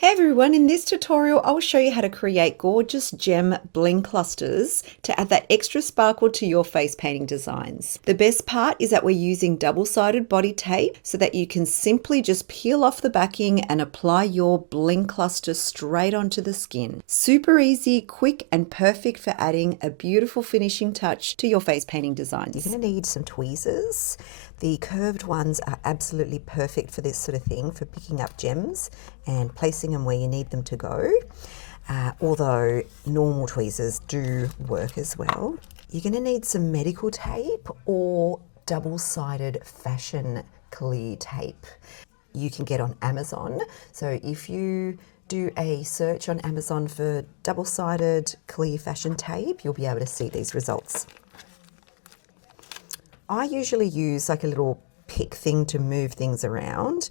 Hey everyone, in this tutorial I'll show you how to create gorgeous gem bling clusters to add that extra sparkle to your face painting designs. The best part is that we're using double-sided body tape so that you can simply just peel off the backing and apply your bling cluster straight onto the skin. Super easy, quick and perfect for adding a beautiful finishing touch to your face painting designs. You're going to need some tweezers. The curved ones are absolutely perfect for this sort of thing, for picking up gems and placing them where you need them to go. Although normal tweezers do work as well. You're going to need some medical tape or double-sided fashion clear tape you can get on Amazon. So if you do a search on Amazon for double-sided clear fashion tape, you'll be able to see these results. I usually use like a little pick thing to move things around.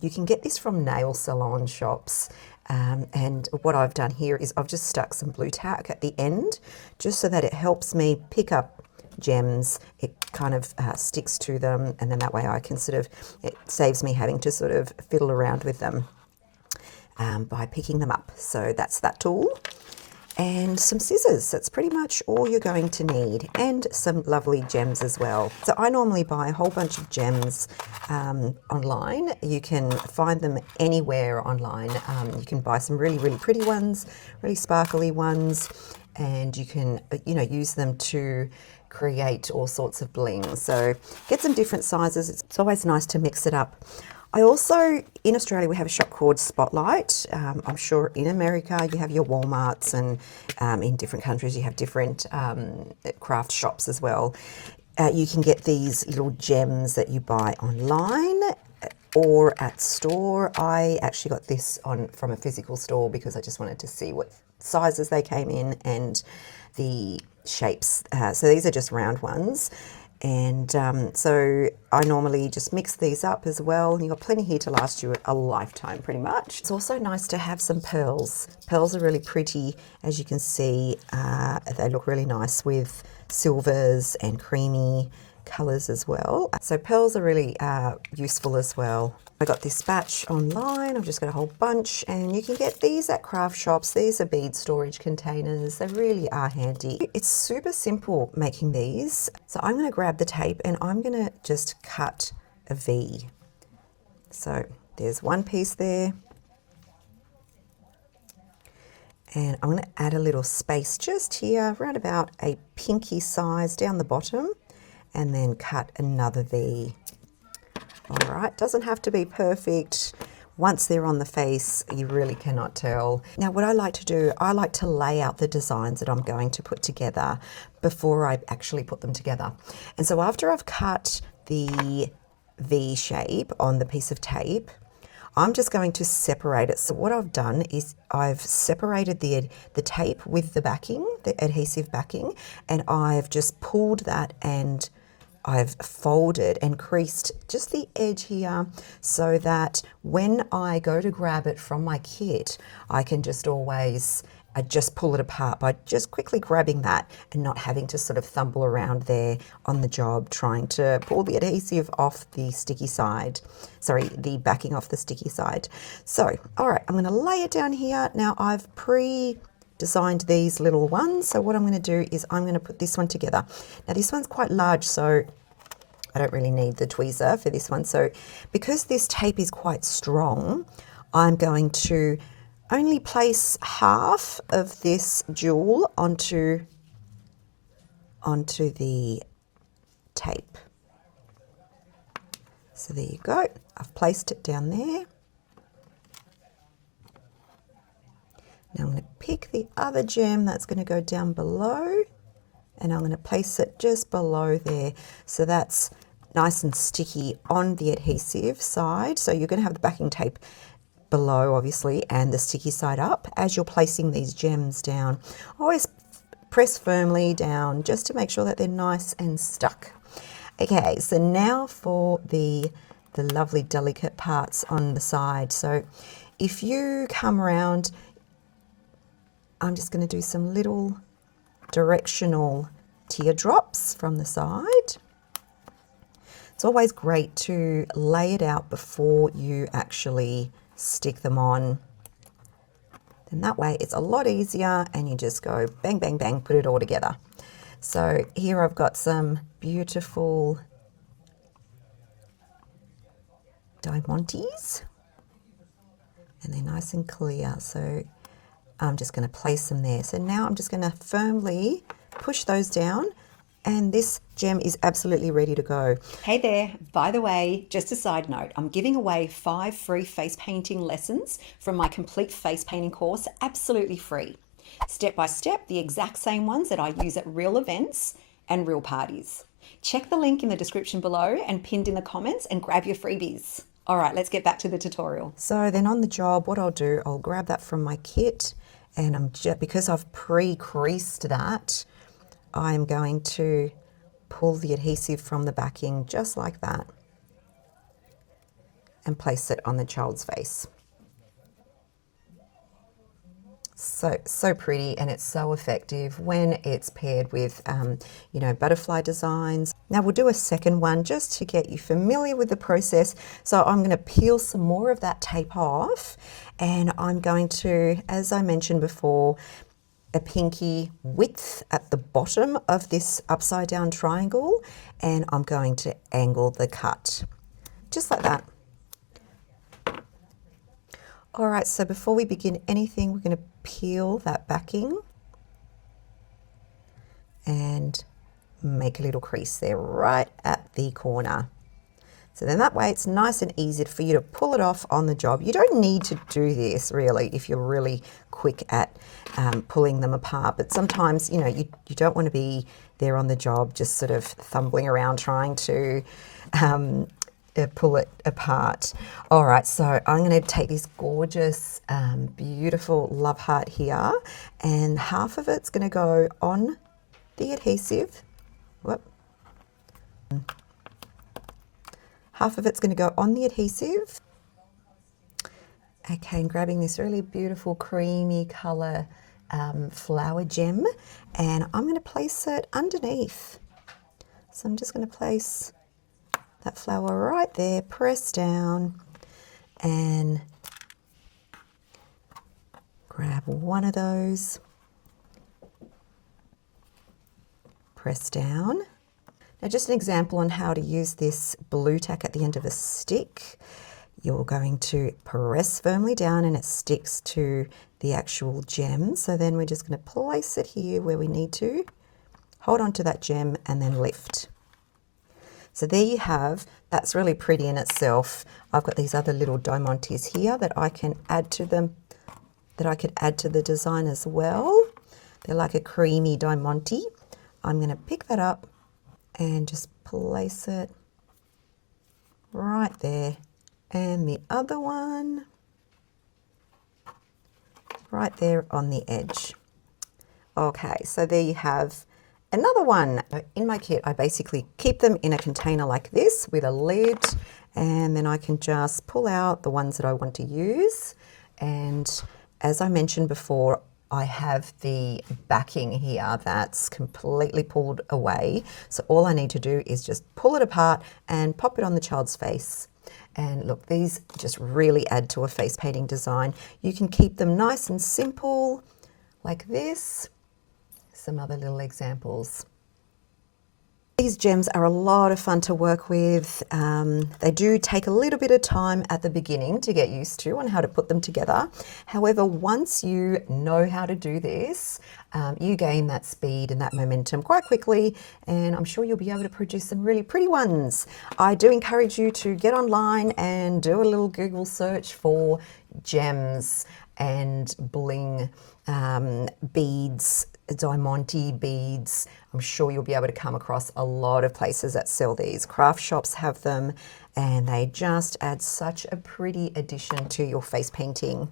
You can get this from nail salon shops. And what I've done here is I've just stuck some blue tack at the end, just so that it helps me pick up gems. It kind of sticks to them, and then that way I can it saves me having to sort of fiddle around with them by picking them up. So that's that tool. And some scissors. That's pretty much all you're going to need, and some lovely gems as well. So I normally buy a whole bunch of gems online. You can find them anywhere online. You can buy some really, really pretty ones, really sparkly ones, and you can, use them to create all sorts of bling. So get some different sizes. It's always nice to mix it up. I also, in Australia, we have a shop called Spotlight. I'm sure in America you have your Walmarts, and in different countries you have different craft shops as well. You can get these little gems that you buy online or at store. I actually got this from a physical store because I just wanted to see what sizes they came in and the shapes. So these are just round ones. And so I normally just mix these up as well, and you've got plenty here to last you a lifetime pretty much. It's also nice to have some pearls. Pearls are really pretty, as you can see. They look really nice with silvers and creamy colours as well. So pearls are really useful as well. I got this batch online. I've just got a whole bunch, and you can get these at craft shops. These are bead storage containers. They really are handy. It's super simple making these. So I'm going to grab the tape and I'm going to just cut a V. So there's one piece there. And I'm going to add a little space just here, around about a pinky size down the bottom, and then cut another V. All right, doesn't have to be perfect. Once they're on the face, you really cannot tell. Now, what I like to do, I like to lay out the designs that I'm going to put together before I actually put them together. And so after I've cut the V shape on the piece of tape, I'm just going to separate it. So what I've done is I've separated the tape with the backing, the adhesive backing, and I've just pulled that and I've folded and creased just the edge here so that when I go to grab it from my kit, I can just always just pull it apart by just quickly grabbing that and not having to sort of thumble around there on the job trying to pull the adhesive off the sticky side. Sorry, the backing off the sticky side. So, all right, I'm going to lay it down here. Now I've designed these little ones. So what I'm going to do is I'm going to put this one together. Now this one's quite large, so I don't really need the tweezer for this one. So because this tape is quite strong, I'm going to only place half of this jewel onto the tape. So there you go. I've placed it down there. Now I'm going to pick the other gem that's going to go down below, and I'm going to place it just below there. So that's nice and sticky on the adhesive side. So you're going to have the backing tape below, obviously, and the sticky side up. As you're placing these gems down, always press firmly down just to make sure that they're nice and stuck. Okay, so now for the lovely delicate parts on the side. So if you come around, I'm just going to do some little directional teardrops from the side. It's always great to lay it out before you actually stick them on. And that way it's a lot easier and you just go bang, bang, bang, put it all together. So here I've got some beautiful diamantes and they're nice and clear. So I'm just going to place them there. So now I'm just going to firmly push those down and this gem is absolutely ready to go. Hey there, by the way, just a side note, I'm giving away 5 free face painting lessons from my complete face painting course, absolutely free. Step by step, the exact same ones that I use at real events and real parties. Check the link in the description below and pinned in the comments and grab your freebies. All right, let's get back to the tutorial. So then on the job, what I'll do, I'll grab that from my kit and because I've pre-creased that, I'm going to pull the adhesive from the backing just like that and place it on the child's face. So pretty, and it's so effective when it's paired with, you know, butterfly designs. Now we'll do a second one just to get you familiar with the process. So I'm going to peel some more of that tape off, and I'm going to, as I mentioned before, a pinky width at the bottom of this upside down triangle, and I'm going to angle the cut just like that. All right, so before we begin anything, we're going to peel that backing and make a little crease there right at the corner. So then that way it's nice and easy for you to pull it off on the job. You don't need to do this really if you're really quick at pulling them apart, but sometimes, you know, you don't want to be there on the job just sort of fumbling around trying to pull it apart. All right, so I'm going to take this gorgeous, beautiful love heart here, and half of it's going to go on the adhesive. Whoop. Half of it's going to go on the adhesive. Okay, and grabbing this really beautiful creamy color flower gem, and I'm going to place it underneath. So I'm just going to place that flower right there, press down, and grab one of those, press down. Now just an example on how to use this blue tack at the end of a stick. You're going to press firmly down and it sticks to the actual gem. So then we're just going to place it here where we need to, hold on to that gem and then lift. So there you have, that's really pretty in itself. I've got these other little diamantes here that I can add to them, that I could add to the design as well. They're like a creamy diamante. I'm going to pick that up and just place it right there. And the other one right there on the edge. Okay, so there you have another one. In my kit, I basically keep them in a container like this with a lid, and then I can just pull out the ones that I want to use. And as I mentioned before, I have the backing here that's completely pulled away. So all I need to do is just pull it apart and pop it on the child's face. And look, these just really add to a face painting design. You can keep them nice and simple like this. Some other little examples. These gems are a lot of fun to work with. They do take a little bit of time at the beginning to get used to on how to put them together. However, once you know how to do this, you gain that speed and that momentum quite quickly, and I'm sure you'll be able to produce some really pretty ones. I do encourage you to get online and do a little Google search for gems and bling beads, diamante beads. I'm sure you'll be able to come across a lot of places that sell these. Craft shops have them, and they just add such a pretty addition to your face painting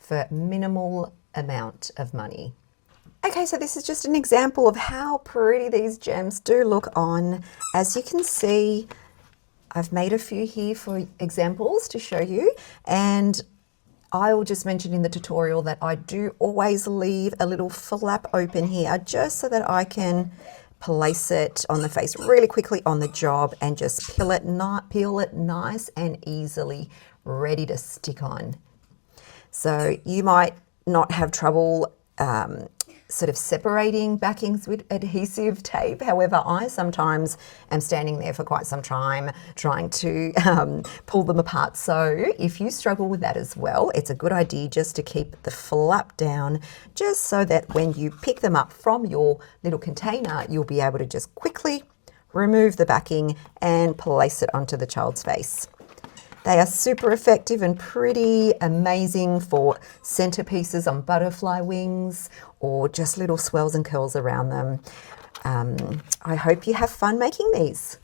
for minimal amount of money. Okay, so this is just an example of how pretty these gems do look on. As you can see, I've made a few here for examples to show you, and I will just mention in the tutorial that I do always leave a little flap open here just so that I can place it on the face really quickly on the job and just peel it nice and easily ready to stick on. So you might not have trouble sort of separating backings with adhesive tape. However, I sometimes am standing there for quite some time trying to pull them apart. So if you struggle with that as well, it's a good idea just to keep the flap down, just so that when you pick them up from your little container, you'll be able to just quickly remove the backing and place it onto the child's face. They are super effective and pretty amazing for centerpieces on butterfly wings or just little swells and curls around them. I hope you have fun making these.